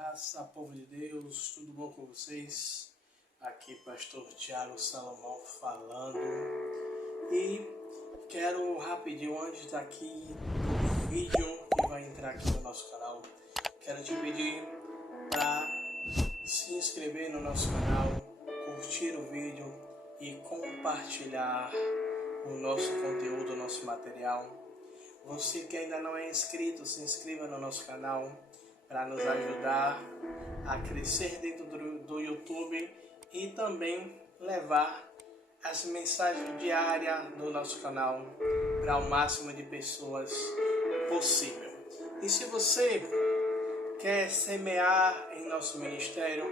Graça, povo de Deus, tudo bom com vocês? Aqui pastor Tiago Salomão falando. E quero rapidinho, antes daqui do vídeo que vai entrar aqui no nosso canal, quero te pedir para se inscrever no nosso canal, curtir o vídeo e compartilhar o nosso conteúdo, o nosso material. Você que ainda não é inscrito, se inscreva no nosso canal para nos ajudar a crescer dentro do YouTube e também levar as mensagens diárias do nosso canal para o máximo de pessoas possível. E se você quer semear em nosso ministério,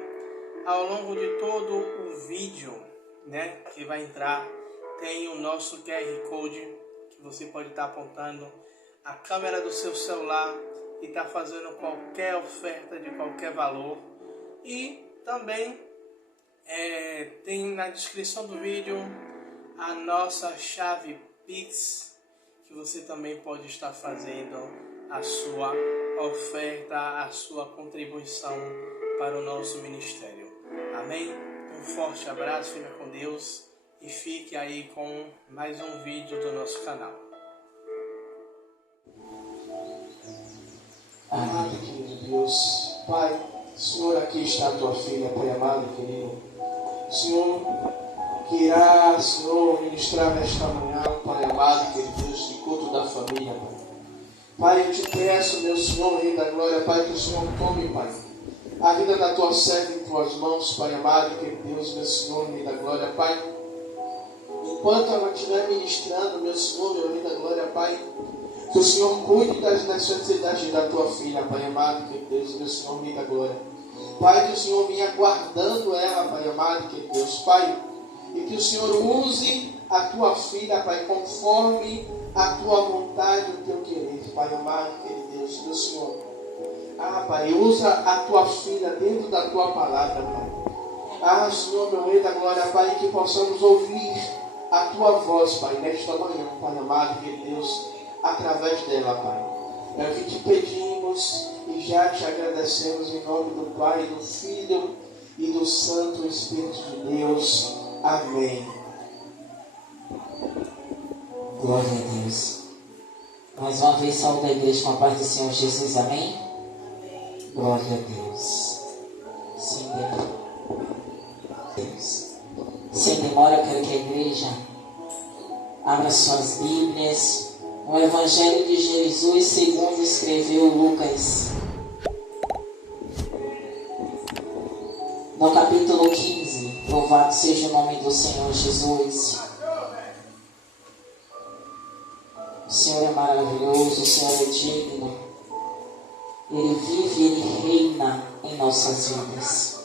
ao longo de todo o vídeo, que vai entrar, tem o nosso QR Code que você pode estar apontando a câmera do seu celular e está fazendo qualquer oferta de qualquer valor. E também tem na descrição do vídeo a nossa chave Pix, que você também pode estar fazendo a sua oferta, a sua contribuição para o nosso ministério. Amém? Um forte abraço, fica com Deus e fique aí com mais um vídeo do nosso canal. Amado e querido Deus, Pai, Senhor, aqui está a tua filha, Pai amado e querido. Senhor, que irá, Senhor, ministrar nesta manhã, Pai amado e querido Deus, de culto da família, Pai. Pai, eu te peço, meu Senhor, Rei da Glória, Pai, que o Senhor tome, Pai, a vida da tua serva em tuas mãos, Pai amado e querido Deus, meu Senhor, Rei da Glória, Pai. Enquanto ela estiver ministrando, meu Senhor, meu Rei da Glória, Pai, que o Senhor cuide das necessidades da tua filha, Pai amado, que Deus, meu Senhor, me dá glória. Pai, que o Senhor venha guardando ela, Pai amado, que Deus, Pai, e que o Senhor use a tua filha, Pai, conforme a tua vontade, o teu querer, Pai amado, que Deus, meu Senhor. Pai, usa a tua filha dentro da tua palavra, Pai. Senhor, meu Rei da Glória, Pai, que possamos ouvir a tua voz, Pai, nesta manhã, Pai amado, que Deus, através dela, Pai. É o que te pedimos e já te agradecemos em nome do Pai, do Filho e do Santo Espírito de Deus. Amém. Glória a Deus. Mais uma vez saúde a igreja com a paz do Senhor Jesus. Amém? Glória a Deus. Sem demora, eu quero que a igreja abra suas Bíblias no Evangelho de Jesus segundo escreveu Lucas, no capítulo 15. Louvado seja o nome do Senhor Jesus. O Senhor é maravilhoso, o Senhor é digno. Ele vive, Ele reina em nossas vidas.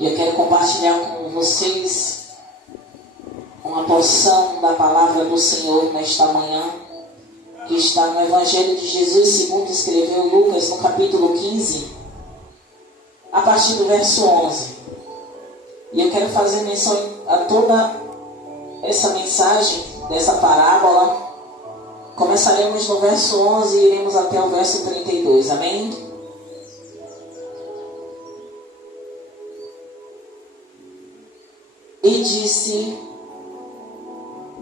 E eu quero compartilhar com vocês uma porção da palavra do Senhor nesta manhã, que está no Evangelho de Jesus segundo escreveu Lucas, no capítulo 15, a partir do verso 11. E eu quero fazer menção a toda essa mensagem dessa parábola. Começaremos no verso 11 e iremos até o verso 32. Amém? E disse: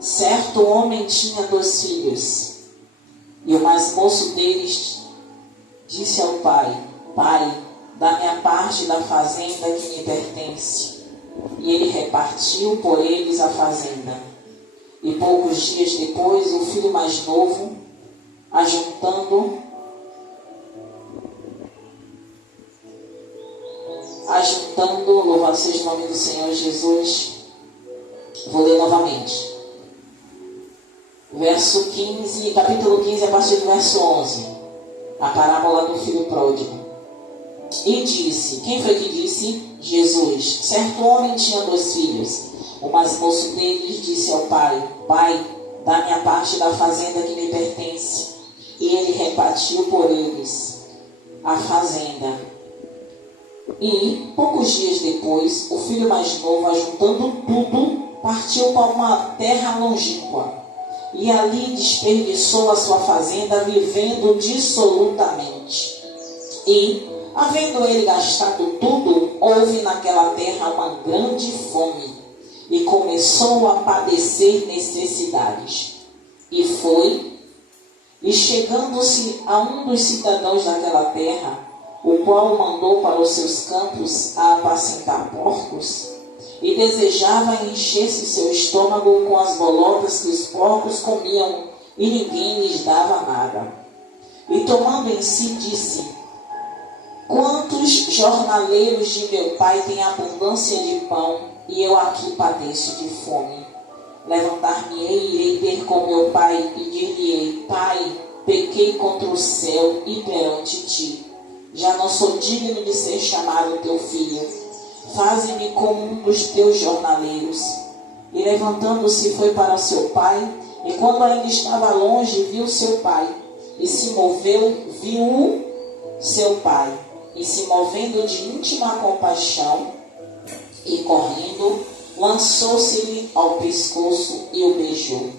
certo homem tinha 2 filhos, e o mais moço deles disse ao pai: Pai, dá-me a parte da fazenda que me pertence. E ele repartiu por eles a fazenda. E poucos dias depois, o filho mais novo, ajuntando, louvado seja o nome do Senhor Jesus. Vou ler novamente. Verso 15, capítulo 15, a partir do verso 11. A parábola do filho pródigo. E disse, quem foi que disse? Jesus. Certo homem tinha 2 filhos. O mais moço deles disse ao pai: Pai, dá-me a parte da fazenda que me pertence. E ele repartiu por eles a fazenda. E, poucos dias depois, o filho mais novo, ajuntando tudo, partiu para uma terra longínqua. E ali desperdiçou a sua fazenda, vivendo dissolutamente. E, Havendo ele gastado tudo, houve naquela terra uma grande fome, e começou a padecer necessidades. E chegando-se a um dos cidadãos daquela terra, o qual o mandou para os seus campos a apacentar porcos, e desejava encher-se seu estômago com as bolotas que os porcos comiam, e ninguém lhes dava nada. E tomando em si, disse: quantos jornaleiros de meu pai têm abundância de pão, e eu aqui padeço de fome? Levantar-me-ei e irei ter com meu pai, e pedir-lhe-ei: Pai, pequei contra o céu e perante ti. Já não sou digno de ser chamado teu filho. Faze-me como um dos teus jornaleiros. E levantando-se foi para seu pai, e quando ainda estava longe, viu seu pai, e se moveu, viu seu pai, e se movendo de íntima compaixão, e correndo, lançou-se-lhe ao pescoço e o beijou.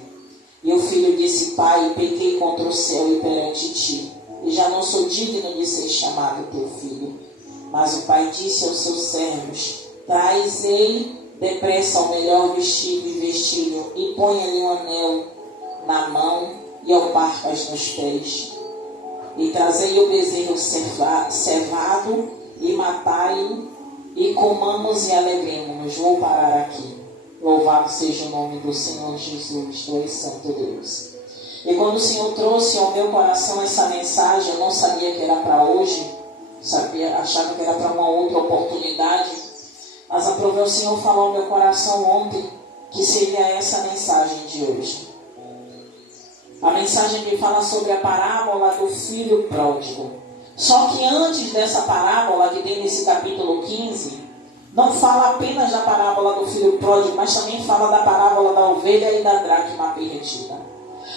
E o filho disse: Pai, pequei contra o céu e perante ti, e já não sou digno de ser chamado teu filho. Mas o pai disse aos seus servos: Trazei depressa o melhor vestido e vestilho, e ponha-lhe um anel na mão e alparcas nos pés. E trazei o bezerro cevado, e matai-o, e comamos e alegremos-nos. Vou parar aqui. Louvado seja o nome do Senhor Jesus, tu és santo Deus. E quando o Senhor trouxe ao meu coração essa mensagem, eu não sabia que era para hoje, achava que era para uma outra oportunidade, mas aprovei o Senhor falar ao meu coração ontem, que seria essa mensagem de hoje. A mensagem me fala sobre a parábola do filho pródigo. Só que antes dessa parábola, que tem nesse capítulo 15, não fala apenas da parábola do filho pródigo, mas também fala da parábola da ovelha e da dracma perdida.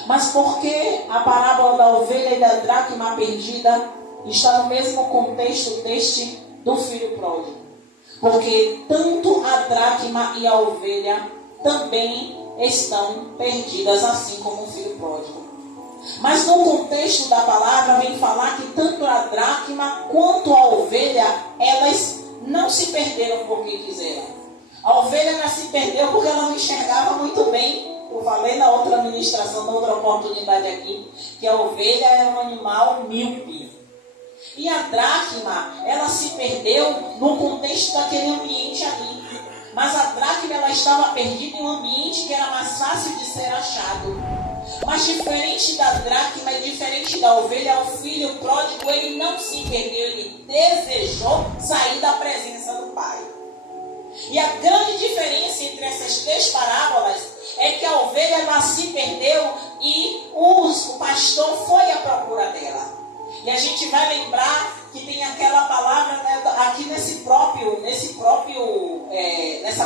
Mas por que a parábola da ovelha e da dracma perdida está no mesmo contexto deste do filho pródigo? Porque tanto a dracma e a ovelha também estão perdidas, assim como o filho pródigo. Mas no contexto da palavra vem falar que tanto a dracma quanto a ovelha, elas não se perderam porque quiseram. A ovelha não se perdeu porque ela não enxergava muito bem. Eu falei na outra ministração, na outra oportunidade aqui, que a ovelha é um animal míope. E a dracma, ela se perdeu no contexto daquele ambiente ali. Mas a dracma, ela estava perdida em um ambiente que era mais fácil de ser achado. Mas diferente da dracma e diferente da ovelha, o filho pródigo, ele não se perdeu, ele desejou sair da presença do pai. E a grande diferença entre essas três parábolas é que a ovelha ela se perdeu e o pastor foi à procura dela. E a gente vai lembrar que tem aquela palavra, né, aqui nessa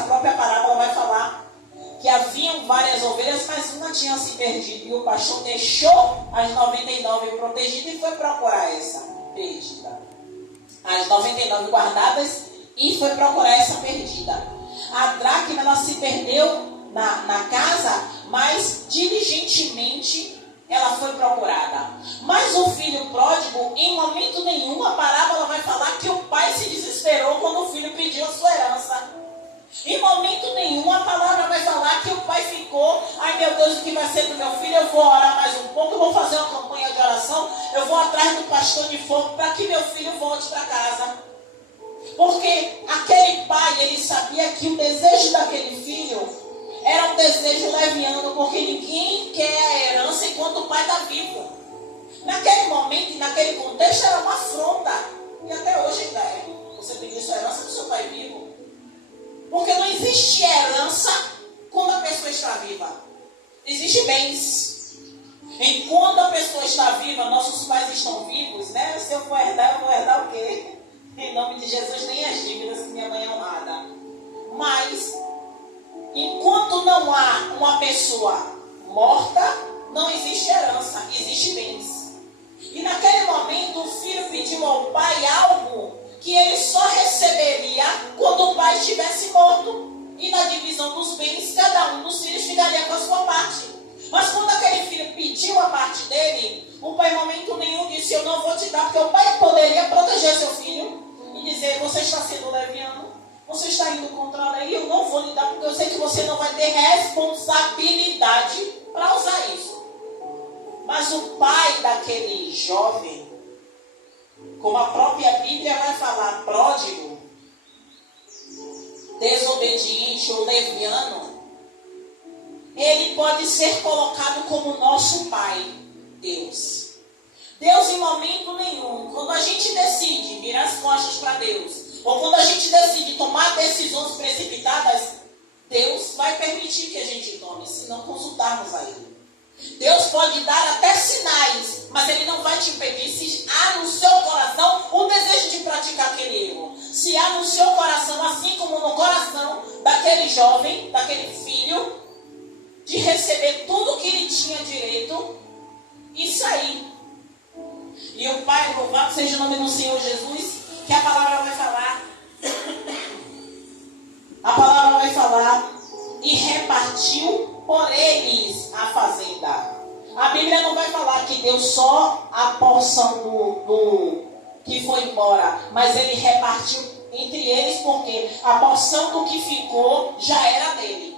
própria parábola vai falar que haviam várias ovelhas, mas uma tinha se perdido. E o pastor deixou as 99 protegidas e foi procurar essa perdida. As 99 guardadas e foi procurar essa perdida. A dracma ela se perdeu na casa, mas diligentemente ela foi procurada. Mas o filho pródigo, em momento nenhum, a parábola vai falar que o pai se desesperou quando o filho pediu a sua herança. Em momento nenhum a palavra vai falar que o pai ficou: ai meu Deus, o que vai ser do meu filho? Eu vou orar mais um pouco, eu vou fazer uma campanha de oração, eu vou atrás do pastor de fogo para que meu filho volte para casa. Porque aquele pai, ele sabia que o desejo daquele filho era um desejo leviano, porque ninguém quer a herança enquanto o pai está vivo. Naquele momento, naquele contexto, era uma afronta. E até hoje ainda é. Você pediu sua herança do seu pai vivo. Porque não existe herança quando a pessoa está viva. Existem bens. Enquanto a pessoa está viva, nossos pais estão vivos, né? Se eu for herdar, eu vou herdar o quê? Em nome de Jesus, nem as dívidas que minha mãe é honrada. Mas, enquanto não há uma pessoa morta, não existe herança, existe bens. E naquele momento, o filho pediu ao pai algo que ele só receberia quando o pai estivesse morto. E na divisão dos bens, cada um dos filhos ficaria com a sua parte. Mas quando aquele filho pediu a parte dele, o pai em momento nenhum disse, eu não vou te dar, porque o pai poderia proteger seu filho e dizer, você está sendo leviano, você está indo contra a lei, eu não vou lhe dar, porque eu sei que você não vai ter responsabilidade para usar isso. Mas o pai daquele jovem, como a própria Bíblia vai falar, pródigo, desobediente ou leviano, ele pode ser colocado como nosso pai, Deus. Deus em momento nenhum, quando a gente decide virar as costas para Deus, ou quando a gente decide tomar decisões precipitadas, Deus vai permitir que a gente tome, se não consultarmos a Ele. Deus pode dar até sinais, mas Ele não vai te impedir se há no seu coração o desejo de praticar aquele erro. Se há no seu coração, assim como no coração daquele jovem, daquele filho, de receber tudo que ele tinha direito e sair. E o Pai, louvado seja o nome do Senhor Jesus, que a palavra vai falar. A palavra vai falar e repartiu por eles a fazenda. A Bíblia não vai falar que deu só a porção do que foi embora, mas ele repartiu entre eles, porque a porção do que ficou já era dele.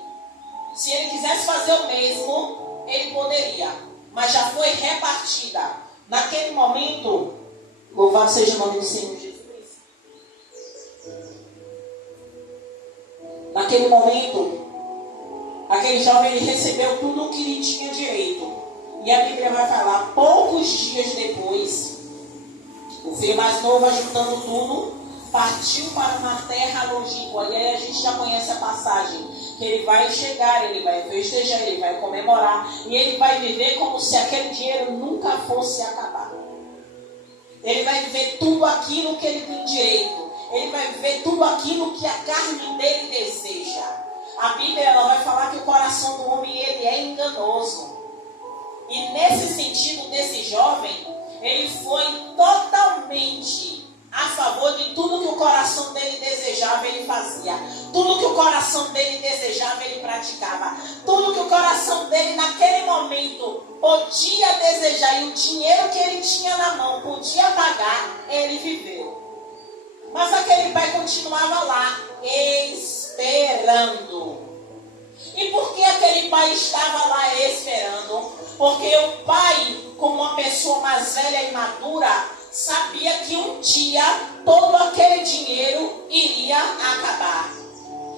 Se ele quisesse fazer o mesmo, ele poderia, mas já foi repartida. Naquele momento, louvado seja o nome do Senhor Jesus. Naquele momento, aquele jovem ele recebeu tudo o que lhe tinha direito. E a Bíblia vai falar, poucos dias depois, o filho mais novo, ajuntando tudo, partiu para uma terra longínqua. E aí a gente já conhece a passagem, que ele vai chegar, ele vai festejar, ele vai comemorar, e ele vai viver como se aquele dinheiro nunca fosse acabar. Ele vai viver tudo aquilo que ele tem direito. Ele vai viver tudo aquilo que a carne dele deseja. A Bíblia ela vai falar que o coração do homem ele é enganoso. E nesse sentido desse jovem, ele foi totalmente a favor de tudo que o coração dele desejava, ele fazia. Tudo que o coração dele desejava, ele praticava. Tudo que o coração dele naquele momento podia desejar e o dinheiro que ele tinha na mão podia pagar, ele viveu. Mas aquele pai continuava lá, esperando. E por que aquele pai estava lá esperando? Porque o pai, como uma pessoa mais velha e madura, sabia que um dia todo aquele dinheiro iria acabar.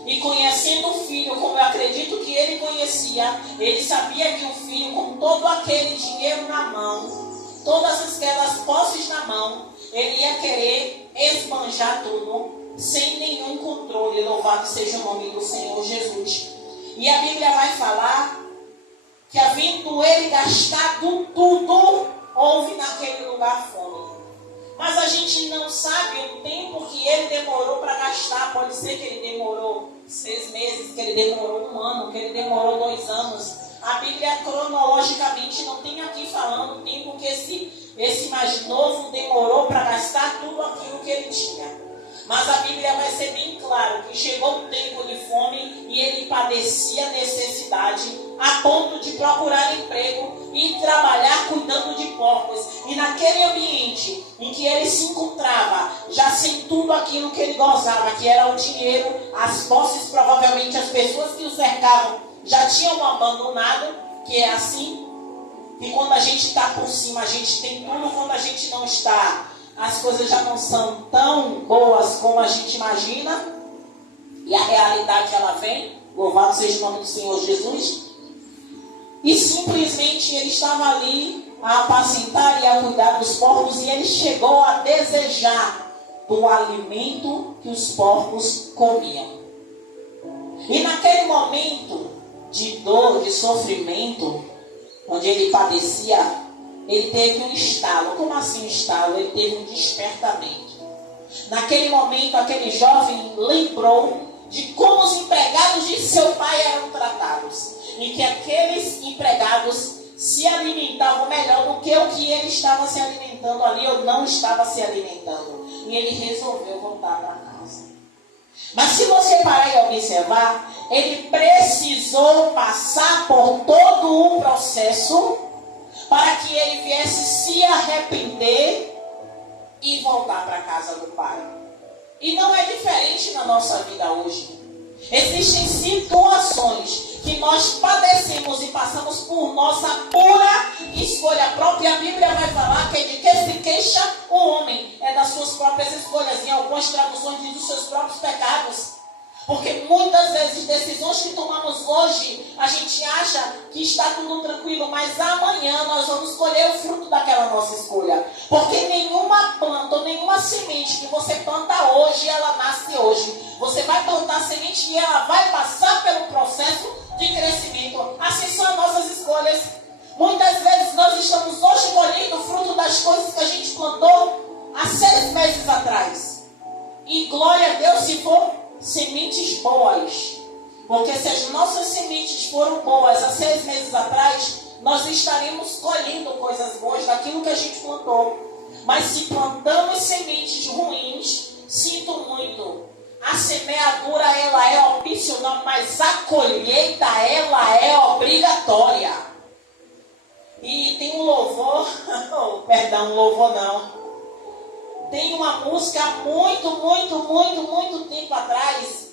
E conhecendo o filho, como eu acredito que ele conhecia, ele sabia que o filho, com todo aquele dinheiro na mão, todas aquelas posses na mão, ele ia querer esbanjar tudo, sem nenhum controle. Louvado seja o nome do Senhor Jesus. E a Bíblia vai falar que, havendo ele gastado tudo, houve naquele lugar fome. Mas a gente não sabe o tempo que ele demorou para gastar. Pode ser que ele demorou 6 meses, que ele demorou 1 ano, que ele demorou 2 anos. A Bíblia cronologicamente não tem aqui falando o tempo que esse mais novo demorou para gastar tudo aquilo que ele tinha. Mas a Bíblia vai ser bem claro que chegou um tempo de fome e ele padecia necessidade a ponto de procurar emprego e trabalhar cuidando de porcos. E naquele ambiente em que ele se encontrava, já sem tudo aquilo que ele gozava, que era o dinheiro, as posses, provavelmente as pessoas que o cercavam já tinham abandonado, que é assim. E quando a gente está por cima, a gente tem tudo. Quando a gente não está, as coisas já não são tão boas como a gente imagina. E a realidade ela vem. Louvado seja o nome do Senhor Jesus. E simplesmente ele estava ali a apacentar e a cuidar dos porcos. E ele chegou a desejar do alimento que os porcos comiam. E naquele momento de dor, de sofrimento, onde ele padecia, ele teve um estalo. Como assim um estalo? Ele teve um despertamento. Naquele momento, aquele jovem lembrou de como os empregados de seu pai eram tratados. E que aqueles empregados se alimentavam melhor do que o que ele estava se alimentando ali, ou não estava se alimentando. E ele resolveu voltar para casa. Mas se você parar e observar, ele precisou passar por todo o processo para que ele viesse se arrepender e voltar para a casa do Pai. E não é diferente na nossa vida hoje. Existem situações que nós padecemos e passamos por nossa pura escolha. A própria Bíblia vai falar que de que se queixa o homem é das suas próprias escolhas. Em algumas traduções diz dos seus próprios pecados. Porque muitas vezes decisões que tomamos hoje, a gente acha que está tudo tranquilo, mas amanhã nós vamos colher o fruto daquela nossa escolha. Porque nenhuma planta ou nenhuma semente que você planta hoje, ela nasce hoje. Você vai plantar a semente e ela vai passar pelo processo de crescimento. Assim são as nossas escolhas. Muitas vezes nós estamos hoje colhendo o fruto das coisas que a gente plantou há 6 meses atrás. E glória a Deus se for sementes boas, porque se as nossas sementes foram boas há 6 meses atrás, nós estaremos colhendo coisas boas daquilo que a gente plantou. Mas se plantamos sementes ruins, sinto muito, a semeadura ela é opcional, mas a colheita ela é obrigatória. E tem um louvor, louvor não. Tem uma música há muito tempo atrás,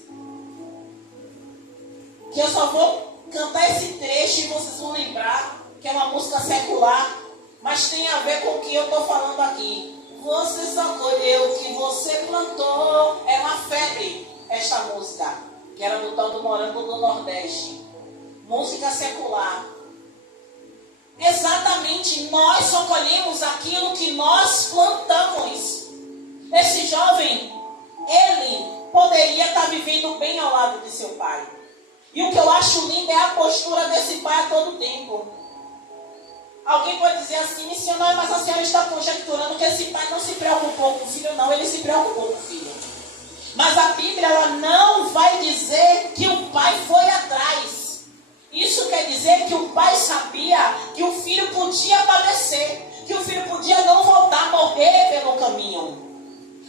que eu só vou cantar esse trecho e vocês vão lembrar, que é uma música secular, mas tem a ver com o que eu estou falando aqui. Você só colheu o que você plantou. É uma febre esta música, que era do tal do Morango do Nordeste. Música secular. Exatamente, nós só colhemos aquilo que nós plantamos. Esse jovem, ele poderia estar vivendo bem ao lado de seu pai. E o que eu acho lindo é a postura desse pai a todo tempo. Alguém pode dizer assim, missionário, mas a senhora está conjecturando que esse pai não se preocupou com o filho. Não, ele se preocupou com o filho. Mas a Bíblia ela não vai dizer que o pai foi atrás. Isso quer dizer que o pai sabia que o filho podia padecer, que o filho podia não voltar a morrer pelo caminho.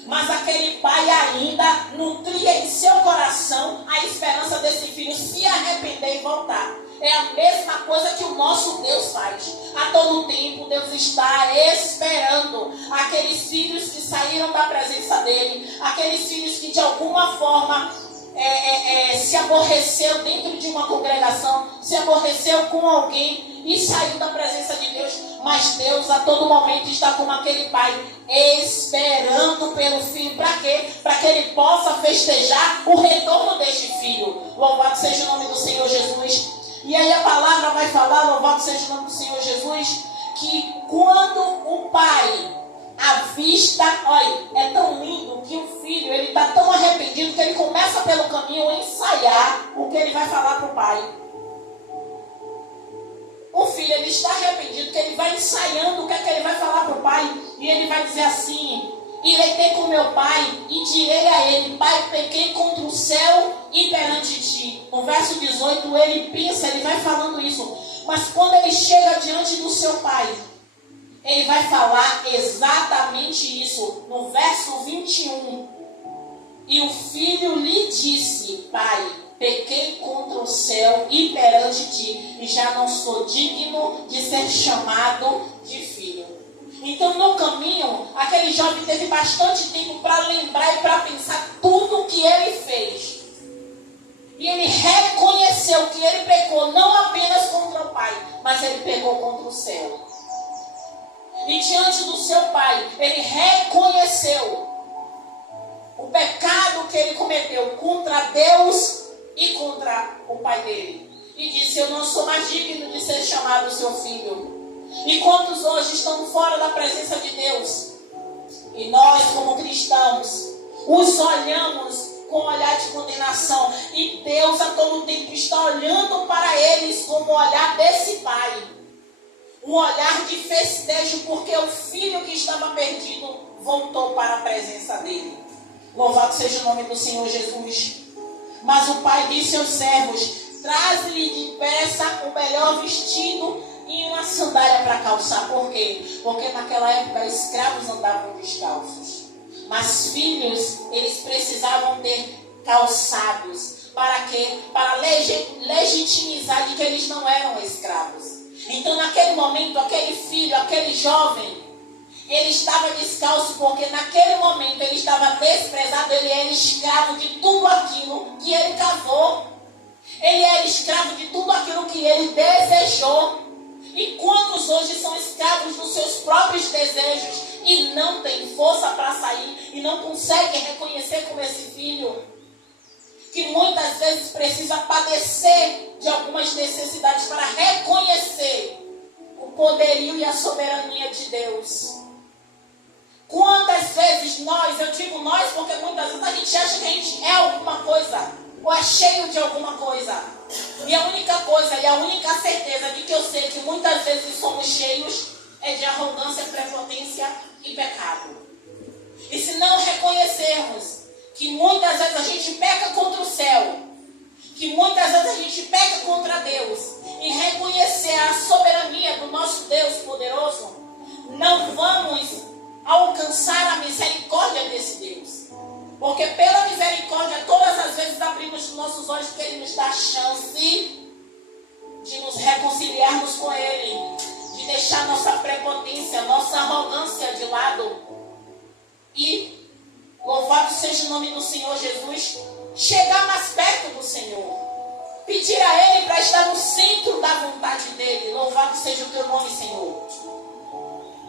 Mas aquele pai ainda nutria em seu coração a esperança desse filho se arrepender e voltar. É a mesma coisa que o nosso Deus faz. A todo tempo Deus está esperando aqueles filhos que saíram da presença dele, aqueles filhos que de alguma forma se aborreceu dentro de uma congregação, se aborreceu com alguém e saiu da presença de Deus. Mas Deus a todo momento está como aquele pai, esperando pelo filho. Para quê? Para que ele possa festejar o retorno deste filho. Louvado seja o nome do Senhor Jesus. E aí a palavra vai falar, louvado seja o nome do Senhor Jesus, que quando o pai avista, olha, é tão lindo que o filho, ele está tão arrependido que ele começa pelo caminho a ensaiar o que ele vai falar para o pai. O filho, ele está arrependido que ele vai ensaiando o que é que ele vai falar para o pai. E ele vai dizer assim: irei ter com meu pai e direi a ele: pai, pequei contra o céu e perante ti. No verso 18 ele pensa, ele vai falando isso. Mas quando ele chega diante do seu pai, ele vai falar exatamente isso. No verso 21. E o filho lhe disse: pai, pequei contra o céu e perante ti, e já não sou digno de ser chamado de filho. Então, no caminho, aquele jovem teve bastante tempo para lembrar e para pensar tudo o que ele fez. E ele reconheceu que ele pecou não apenas contra o pai, mas ele pecou contra o céu. E diante do seu pai, ele reconheceu o pecado que ele cometeu contra Deus e contra o pai dele. E disse: eu não sou mais digno de ser chamado seu filho. E quantos hoje estão fora da presença de Deus? E nós, como cristãos, os olhamos com um olhar de condenação. E Deus a todo tempo está olhando para eles como o olhar desse pai. Um olhar de festejo, porque o filho que estava perdido voltou para a presença dele. Louvado seja o nome do Senhor Jesus. Mas o pai disse aos servos: traze-lhe depressa o melhor vestido e uma sandália para calçar. Por quê? Porque naquela época escravos andavam descalços. Mas filhos, eles precisavam ter calçados. Para quê? Para legitimizar de que eles não eram escravos. Então, naquele momento, aquele filho, aquele jovem, ele estava descalço porque naquele momento ele estava desprezado, ele era escravo de tudo aquilo que ele cavou. Ele era escravo de tudo aquilo que ele desejou. E quantos hoje são escravos dos seus próprios desejos e não têm força para sair e não conseguem reconhecer como esse filho, que muitas vezes precisa padecer de algumas necessidades para reconhecer o poderio e a soberania de Deus. Quantas vezes nós, eu digo nós porque muitas vezes a gente acha que a gente é alguma coisa, ou é cheio de alguma coisa. E a única coisa, e a única certeza de que eu sei que muitas vezes somos cheios é de arrogância, prepotência e pecado. E se não reconhecermos que muitas vezes a gente peca contra o céu, que muitas vezes a gente peca contra Deus, e reconhecer a soberania do nosso Deus poderoso, não vamos alcançar a misericórdia desse Deus. Porque pela misericórdia, todas as vezes abrimos os nossos olhos, porque Ele nos dá a chance de nos reconciliarmos com Ele, de deixar nossa prepotência, nossa arrogância de lado. E, louvado seja o nome do Senhor Jesus, chegar mais perto do Senhor. Pedir a Ele para estar no centro da vontade dEle. Louvado seja o Teu nome, Senhor.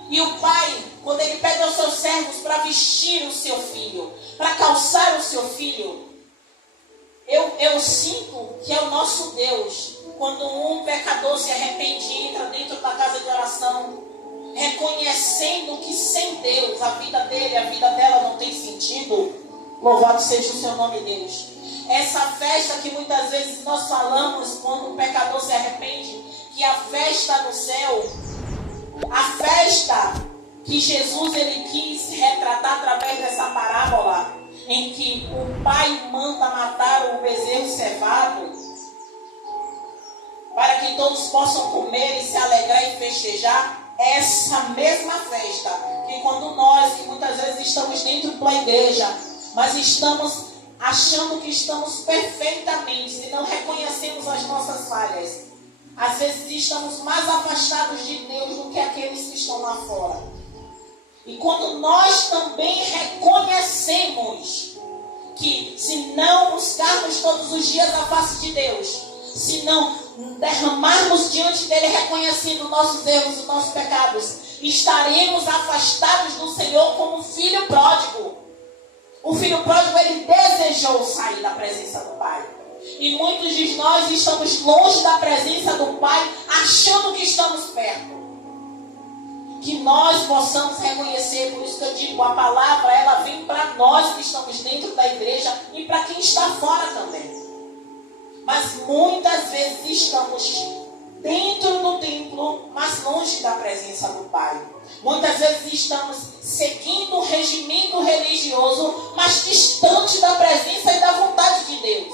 E o Pai, quando Ele pede aos seus servos para vestir o seu filho, para calçar o seu filho, eu sinto que é o nosso Deus, quando um pecador se arrepende e entra dentro da casa de oração, reconhecendo que sem Deus, a vida dele, a vida dela não tem sentido. Louvado seja o seu nome, Deus. Essa festa que muitas vezes nós falamos quando um pecador se arrepende, que a festa no céu, a festa que Jesus ele quis retratar através dessa parábola, em que o pai manda matar o bezerro cevado, para que todos possam comer e se alegrar e festejar. Essa mesma festa, que quando nós, que muitas vezes estamos dentro da igreja, mas estamos achando que estamos perfeitamente e não reconhecemos as nossas falhas, às vezes estamos mais afastados de Deus do que aqueles que estão lá fora. E quando nós também reconhecemos que se não buscarmos todos os dias a face de Deus, se não derramarmos diante dele reconhecendo nossos erros e nossos pecados, estaremos afastados do Senhor como um filho pródigo. O filho pródigo, ele desejou sair da presença do Pai. E muitos de nós estamos longe da presença do Pai, achando que estamos perto. Que nós possamos reconhecer, por isso que eu digo, a palavra, ela vem para nós que estamos dentro da igreja e para quem está fora também. Mas muitas vezes estamos dentro do templo, mas longe da presença do Pai. Muitas vezes estamos seguindo um regimento religioso, mas distante da presença e da vontade de Deus.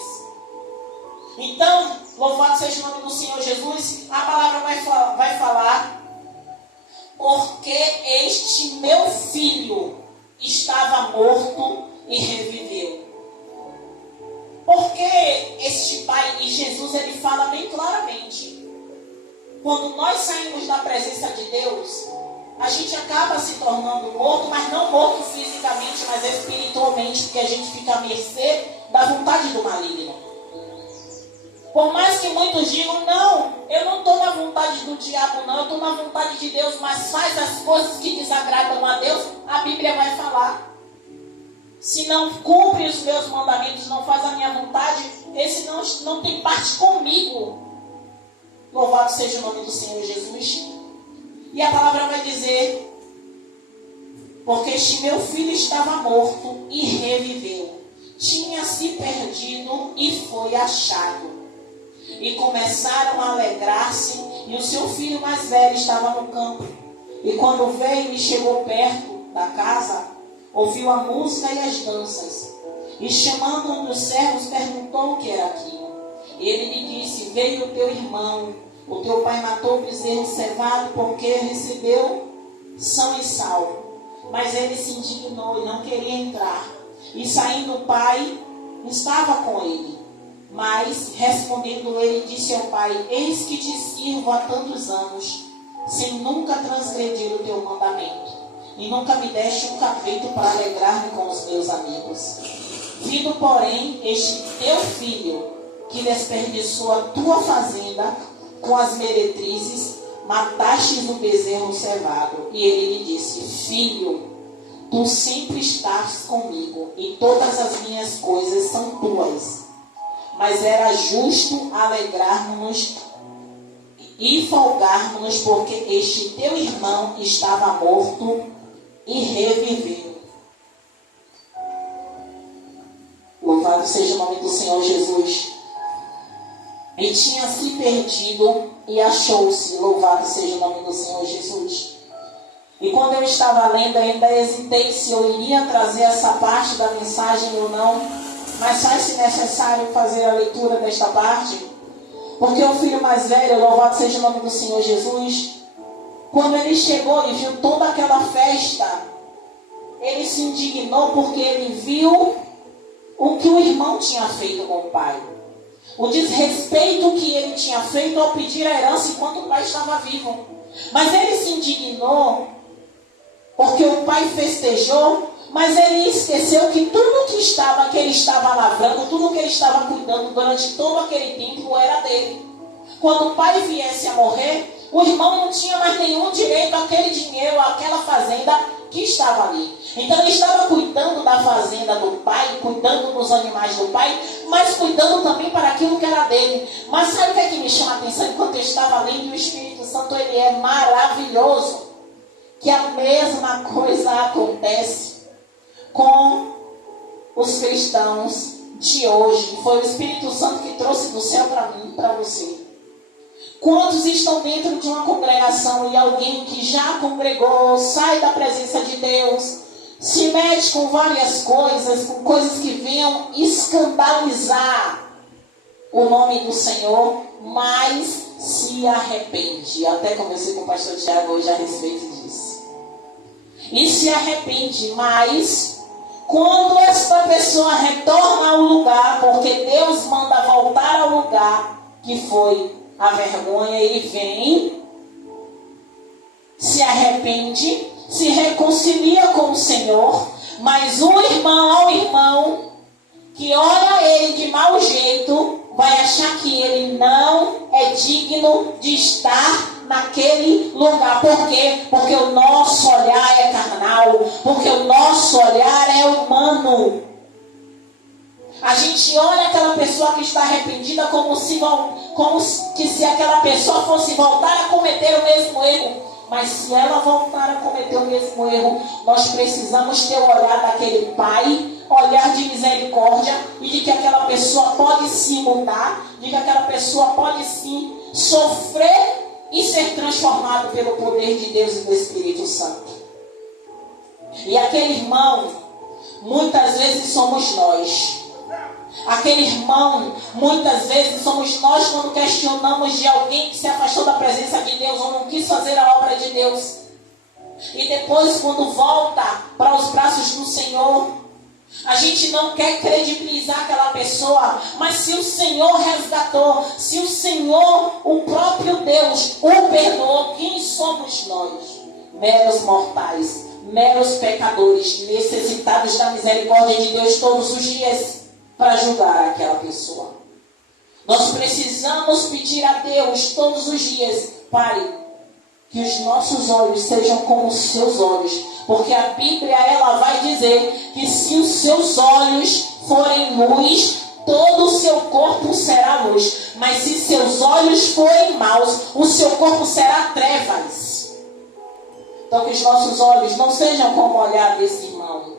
Então, louvado seja o nome do Senhor Jesus, a palavra vai falar: porque este meu filho estava morto e reviveu. Porque este Pai, e Jesus ele fala bem claramente, quando nós saímos da presença de Deus, a gente acaba se tornando morto, mas não morto fisicamente, mas espiritualmente, porque a gente fica à mercê da vontade do maligno. Por mais que muitos digam, não, eu não estou na vontade do diabo, não, eu estou na vontade de Deus, mas faz as coisas que desagradam a Deus, a Bíblia vai falar. Se não cumpre os meus mandamentos, não faz a minha vontade, esse não tem parte comigo. Louvado seja o nome do Senhor Jesus. E a palavra vai dizer: porque este meu filho estava morto e reviveu, tinha se perdido e foi achado. E começaram a alegrar-se, e o seu filho mais velho estava no campo. E quando veio e chegou perto da casa, ouviu a música e as danças. E chamando um dos servos, perguntou o que era aquilo. Ele lhe disse: veio o teu irmão, o teu pai matou o bezerro cevado, porque recebeu são e salvo. Mas ele se indignou e não queria entrar. E saindo o pai, estava com ele. Mas, respondendo ele, disse ao pai: eis que te sirvo há tantos anos, sem nunca transgredir o teu mandamento, e nunca me deste um cabrito para alegrar-me com os meus amigos. Vindo, porém, este teu filho, que desperdiçou a tua fazenda com as meretrizes, matastes o bezerro cevado. E ele lhe disse: filho, tu sempre estás comigo, e todas as minhas coisas são tuas. Mas era justo alegrarmos-nos e folgarmos-nos, porque este teu irmão estava morto e reviveu. Louvado seja o nome do Senhor Jesus. E tinha se perdido e achou-se. Louvado seja o nome do Senhor Jesus. E quando eu estava lendo, ainda hesitei se eu iria trazer essa parte da mensagem ou não. Mas faz-se necessário fazer a leitura desta parte, porque o filho mais velho, louvado seja o nome do Senhor Jesus, quando ele chegou e viu toda aquela festa, ele se indignou porque ele viu o que o irmão tinha feito com o pai. O desrespeito que ele tinha feito ao pedir a herança enquanto o pai estava vivo. Mas ele se indignou porque o pai festejou. Mas ele esqueceu que tudo que ele estava lavrando, tudo que ele estava cuidando durante todo aquele tempo era dele. Quando o pai viesse a morrer, o irmão não tinha mais nenhum direito àquele dinheiro, àquela fazenda que estava ali. Então ele estava cuidando da fazenda do pai, cuidando dos animais do pai, mas cuidando também para aquilo que era dele. Mas sabe o que é que me chama a atenção? Enquanto eu estava lendo, o Espírito Santo, ele é maravilhoso. Que a mesma coisa acontece com os cristãos de hoje. Foi o Espírito Santo que trouxe do céu para mim e para você. Quantos estão dentro de uma congregação e alguém que já congregou, sai da presença de Deus, se mete com várias coisas, com coisas que venham escandalizar o nome do Senhor, mas se arrepende. Até conversei com o pastor Tiago hoje a respeito disso. E se arrepende, mas quando esta pessoa retorna ao lugar, porque Deus manda voltar ao lugar que foi a vergonha, ele vem, se arrepende, se reconcilia com o Senhor, mas o irmão que olha ele de mau jeito, vai achar que ele não é digno de estar naquele lugar. Por quê? Porque o nosso olhar é carnal, porque o nosso olhar é humano. A gente olha aquela pessoa que está arrependida como que se aquela pessoa fosse voltar a cometer o mesmo erro. Mas se ela voltar a cometer o mesmo erro, nós precisamos ter o olhar daquele pai, olhar de misericórdia, e de que aquela pessoa pode sim mudar, de que aquela pessoa pode sim sofrer e ser transformado pelo poder de Deus e do Espírito Santo. E aquele irmão, muitas vezes somos nós. Aquele irmão, muitas vezes somos nós quando questionamos de alguém que se afastou da presença de Deus ou não quis fazer a obra de Deus. E depois, quando volta para os braços do Senhor, a gente não quer credibilizar aquela pessoa, mas se o Senhor resgatou, se o Senhor, o próprio Deus, o perdoou, quem somos nós? Meros mortais, meros pecadores, necessitados da misericórdia de Deus todos os dias para julgar aquela pessoa. Nós precisamos pedir a Deus todos os dias: Pai, que os nossos olhos sejam como os seus olhos, porque a Bíblia ela vai dizer que se os seus olhos forem luz, todo o seu corpo será luz, mas se seus olhos forem maus, o seu corpo será trevas. Então que os nossos olhos não sejam como o olhar desse irmão,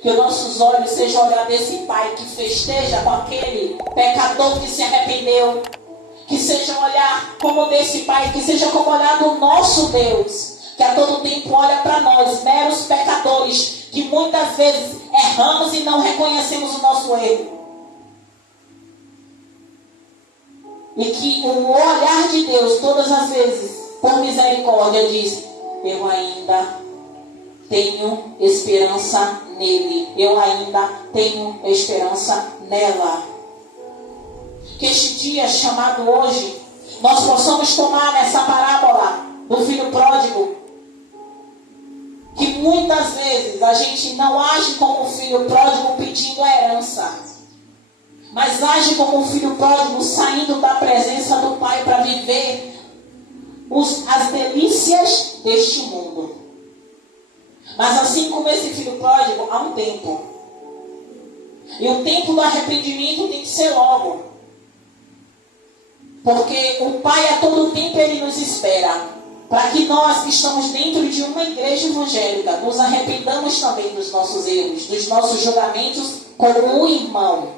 que os nossos olhos sejam o olhar desse pai que festeja com aquele pecador que se arrependeu, que seja um olhar como desse pai, que seja como o olhar do nosso Deus, que a todo tempo olha para nós, meros pecadores, que muitas vezes erramos e não reconhecemos o nosso erro. E que o olhar de Deus, todas as vezes, por misericórdia, diz: eu ainda tenho esperança nele, eu ainda tenho esperança nela. Que este dia chamado hoje, nós possamos tomar essa parábola do filho pródigo, que muitas vezes a gente não age como o filho pródigo pedindo a herança, mas age como o filho pródigo saindo da presença do Pai para viver as delícias deste mundo. Mas assim como esse filho pródigo, há um tempo. E o tempo do arrependimento tem que ser logo. Porque o Pai a todo tempo ele nos espera. Para que nós que estamos dentro de uma igreja evangélica nos arrependamos também dos nossos erros, dos nossos julgamentos como um irmão.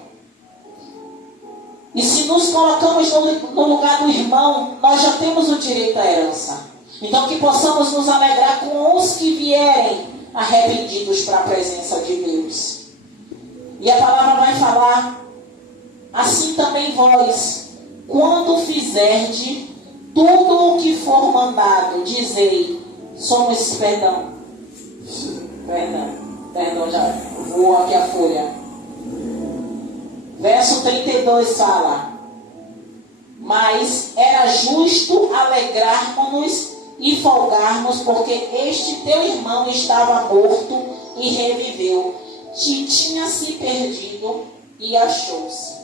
E se nos colocamos no lugar do irmão, nós já temos o direito à herança. Então que possamos nos alegrar com os que vierem arrependidos para a presença de Deus. E a palavra vai falar: assim também vós, quando fizerdes tudo o que for mandado, dizei, somos perdão, já voou aqui a folha. Verso 32 fala: mas era justo alegrarmos-nos e folgarmos, porque este teu irmão estava morto e reviveu, que tinha se perdido e achou-se.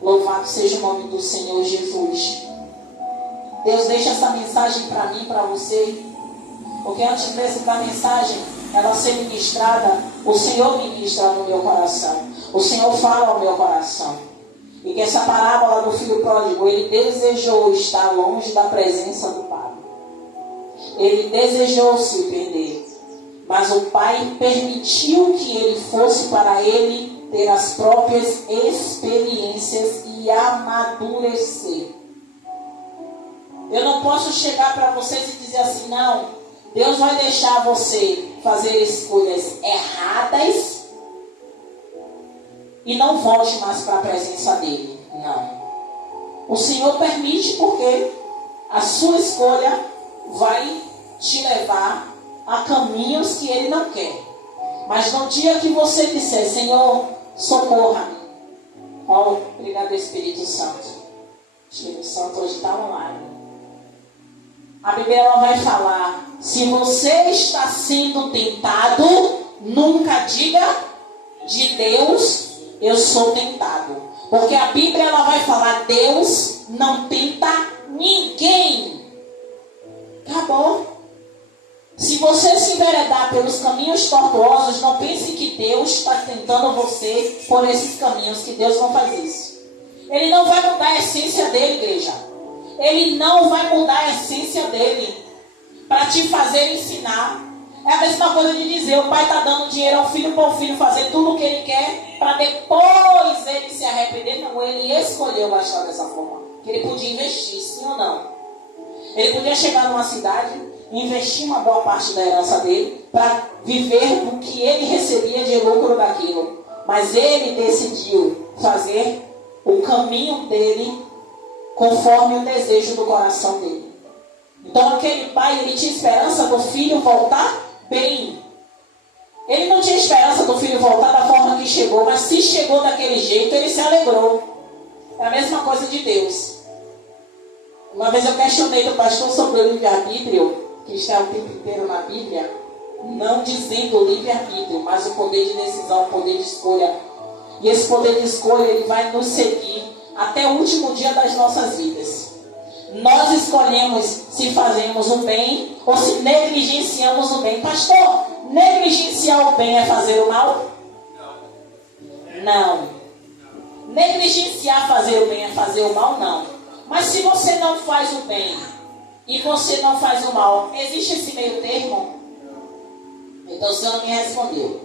Louvado seja o nome do Senhor Jesus. Deus deixa essa mensagem para mim, para você, porque antes mesmo da mensagem ela ser ministrada, o Senhor ministra no meu coração, o Senhor fala ao meu coração. E que essa parábola do filho pródigo, ele desejou estar longe da presença do Pai, ele desejou se perder, mas o Pai permitiu que ele fosse para ele ter as próprias experiências e amadurecer. Eu não posso chegar para vocês e dizer assim: não, Deus vai deixar você fazer escolhas erradas e não volte mais para a presença dele. Não. O Senhor permite, porque a sua escolha vai te levar a caminhos que ele não quer. Mas no dia que você disser: Senhor, socorra-me. Oh, obrigado, Espírito Santo. O Espírito Santo hoje está online. A Bíblia ela vai falar: se você está sendo tentado, nunca diga de Deus, eu sou tentado. Porque a Bíblia ela vai falar: Deus não tenta ninguém. Acabou. Se você se enveredar pelos caminhos tortuosos, não pense que Deus está tentando você por esses caminhos, que Deus não faz isso. Ele não vai mudar a essência dele, igreja. Ele não vai mudar a essência dele para te fazer ensinar. É a mesma coisa de dizer: o pai está dando dinheiro ao filho para o filho fazer tudo o que ele quer, para depois ele se arrepender. Não, ele escolheu gastar dessa forma. Que ele podia investir, sim ou não. Ele podia chegar numa cidade, investir uma boa parte da herança dele para viver do que ele recebia de lucro daquilo. Mas ele decidiu fazer o caminho dele conforme o desejo do coração dele. Então aquele pai, ele tinha esperança do filho voltar bem. Ele não tinha esperança do filho voltar da forma que chegou, mas se chegou daquele jeito, ele se alegrou. É a mesma coisa de Deus. Uma vez eu questionei do pastor sobre o livre-arbítrio, que está o tempo inteiro na Bíblia, não dizendo o livre-arbítrio, mas o poder de decisão, o poder de escolha. E esse poder de escolha, ele vai nos seguir até o último dia das nossas vidas. Nós escolhemos se fazemos o bem ou se negligenciamos o bem. Pastor, negligenciar o bem é fazer o mal? Não. Negligenciar fazer o bem é fazer o mal? Não. Mas se você não faz o bem e você não faz o mal, existe esse meio termo? Então o senhor não me respondeu.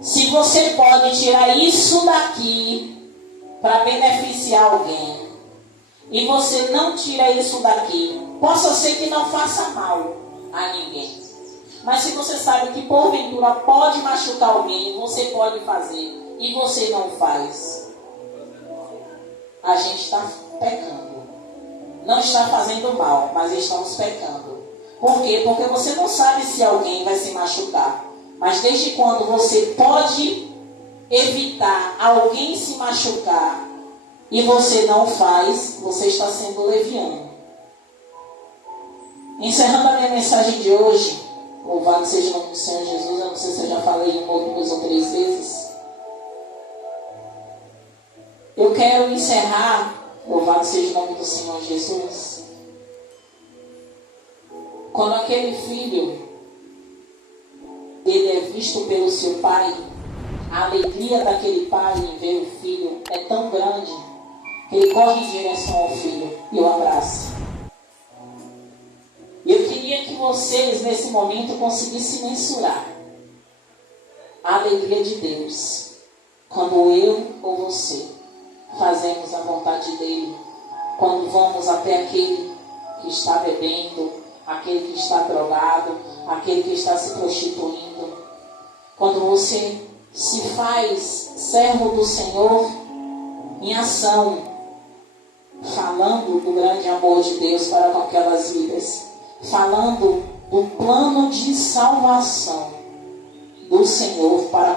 Se você pode tirar isso daqui para beneficiar alguém, e você não tira isso daqui, possa ser que não faça mal a ninguém, mas se você sabe que porventura pode machucar alguém, você pode fazer, e você não faz, a gente está pecando. Não está fazendo mal, mas estamos pecando. Por quê? Porque você não sabe se alguém vai se machucar. Mas desde quando você pode evitar alguém se machucar e você não faz, você está sendo leviano. Encerrando a minha mensagem de hoje, louvado seja o nome do Senhor Jesus. Eu não sei se eu já falei uma, 2 ou 3 vezes. Eu quero encerrar, louvado seja o nome do Senhor Jesus, quando aquele filho, ele é visto pelo seu pai, a alegria daquele pai em ver o filho é tão grande que ele corre em direção ao filho e o abraça. Eu queria que vocês, nesse momento, conseguissem mensurar a alegria de Deus quando eu ou você fazemos a vontade dele, quando vamos até aquele que está bebendo, aquele que está drogado, aquele que está se prostituindo. Quando você se faz servo do Senhor em ação, falando do grande amor de Deus para com aquelas vidas, falando do plano de salvação do Senhor para